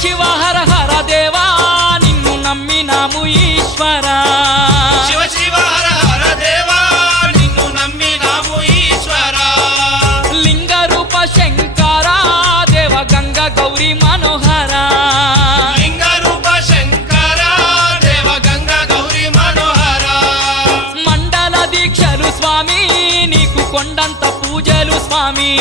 శివ హర హర దేవా నిన్ను నమ్మినాము ఈశ్వరా శివ శివ హర హర దేవా నిన్ను నమ్మినాము ఈశ్వరా లింగ రూప శంకర దేవ గంగ గౌరీ మనోహర లింగ రూప శంకర దేవ గంగ గౌరీ మనోహర మండల దీక్షలు స్వామి నీకు కొండంత పూజలు స్వామి